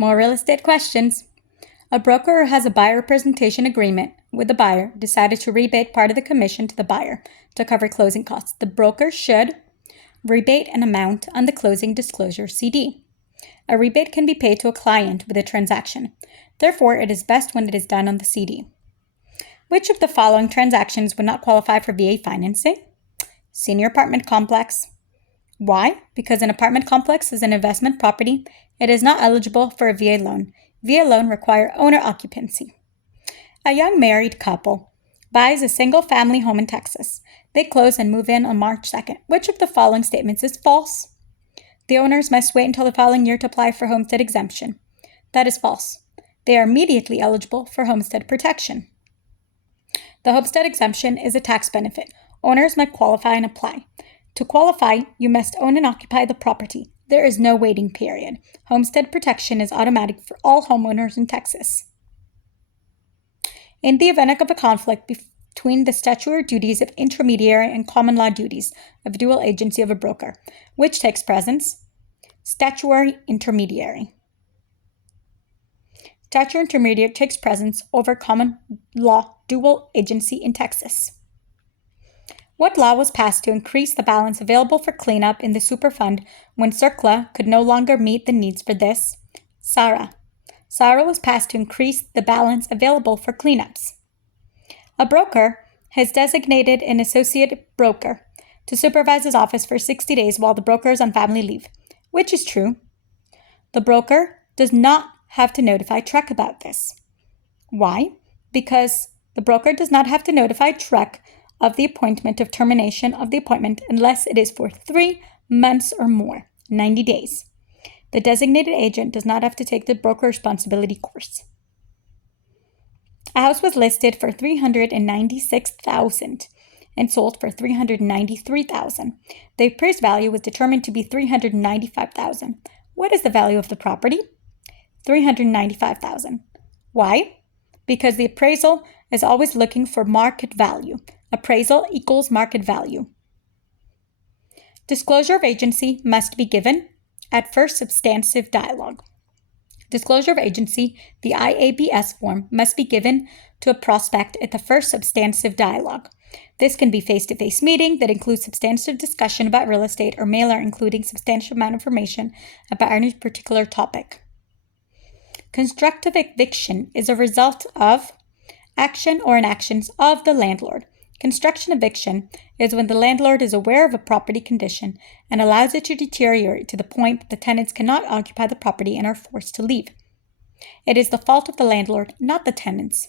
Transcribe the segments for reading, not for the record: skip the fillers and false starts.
More real estate questions. A broker who has a buyer representation agreement with the buyer decided to rebate part of the commission to the buyer to cover closing costs. The broker should rebate an amount on the closing disclosure CD. A rebate can be paid to a client with a transaction. Therefore, it is best when it is done on the CD. Which of the following transactions would not qualify for VA financing? Senior apartment complex. Why? Because an apartment complex is an investment property. It is not eligible for a VA loan. VA loan require owner occupancy. A young married couple buys a single-family home in Texas. They close and move in on March 2nd. Which of the following statements is false? The owners must wait until the following year to apply for homestead exemption. That is false. They are immediately eligible for homestead protection. The homestead exemption is a tax benefit. Owners must qualify and apply. To qualify, you must own and occupy the property. There is no waiting period. Homestead protection is automatic for all homeowners in Texas. In the event of a conflict between the statutory duties of intermediary and common law duties of dual agency of a broker, which takes precedence? Statutory intermediary. Statutory intermediary takes precedence over common law dual agency in Texas. What law was passed to increase the balance available for cleanup in the Superfund when CERCLA could no longer meet the needs for this? SARA. SARA was passed to increase the balance available for cleanups. A broker has designated an associate broker to supervise his office for 60 days while the broker is on family leave. Which is true? The broker does not have to notify TREC about this. Why? Because the broker does not have to notify TREC of the appointment of termination of the appointment unless it is for 3 months or more, 90 days. The designated agent does not have to take the broker responsibility course. A house was listed for $396,000 and sold for $393,000. The appraised value was determined to be $395,000. What is the value of the property? $395,000. Why? Because the appraisal is always looking for market value. Appraisal equals market value. Disclosure of agency must be given at first substantive dialogue. Disclosure of agency, the IABS form, must be given to a prospect at the first substantive dialogue. This can be face-to-face meeting that includes substantive discussion about real estate or mailer including substantial amount of information about any particular topic. Constructive eviction is a result of action or inactions of the landlord. Construction eviction is when the landlord is aware of a property condition and allows it to deteriorate to the point that the tenants cannot occupy the property and are forced to leave. It is the fault of the landlord, not the tenants.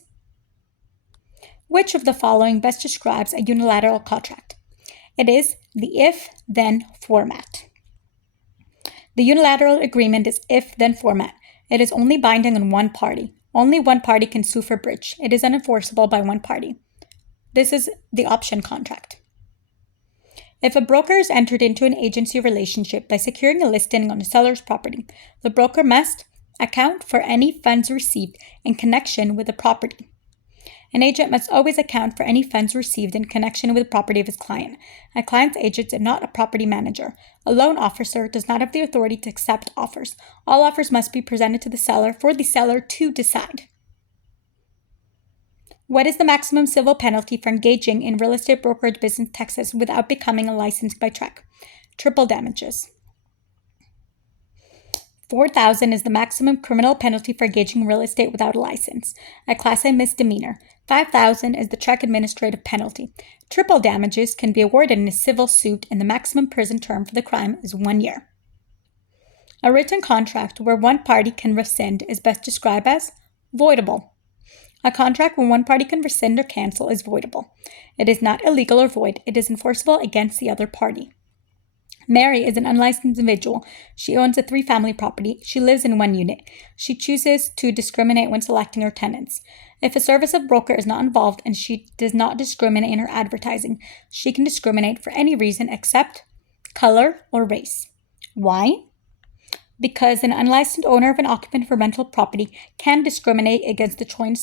Which of the following best describes a unilateral contract? It is the if-then format. The unilateral agreement is if-then format. It is only binding on one party. Only one party can sue for breach. It is unenforceable by one party. This is the option contract. If a broker is entered into an agency relationship by securing a listing on a seller's property, the broker must account for any funds received in connection with the property. An agent must always account for any funds received in connection with the property of his client. A client's agent is not a property manager. A loan officer does not have the authority to accept offers. All offers must be presented to the seller for the seller to decide. What is the maximum civil penalty for engaging in real estate brokerage business in Texas without becoming licensed by TREC? Triple damages. $4,000 is the maximum criminal penalty for engaging in real estate without a license, a Class A misdemeanor. $5,000 is the TREC administrative penalty. Triple damages can be awarded in a civil suit, and the maximum prison term for the crime is 1 year. A written contract where one party can rescind is best described as voidable. A contract where one party can rescind or cancel is voidable. It is not illegal or void. It is enforceable against the other party. Mary is an unlicensed individual. She owns a 3-family property. She lives in 1 unit. She chooses to discriminate when selecting her tenants. If a service of broker is not involved and she does not discriminate in her advertising, she can discriminate for any reason except color or race. Why? Because an unlicensed owner of an occupant for rental property can discriminate against the choice of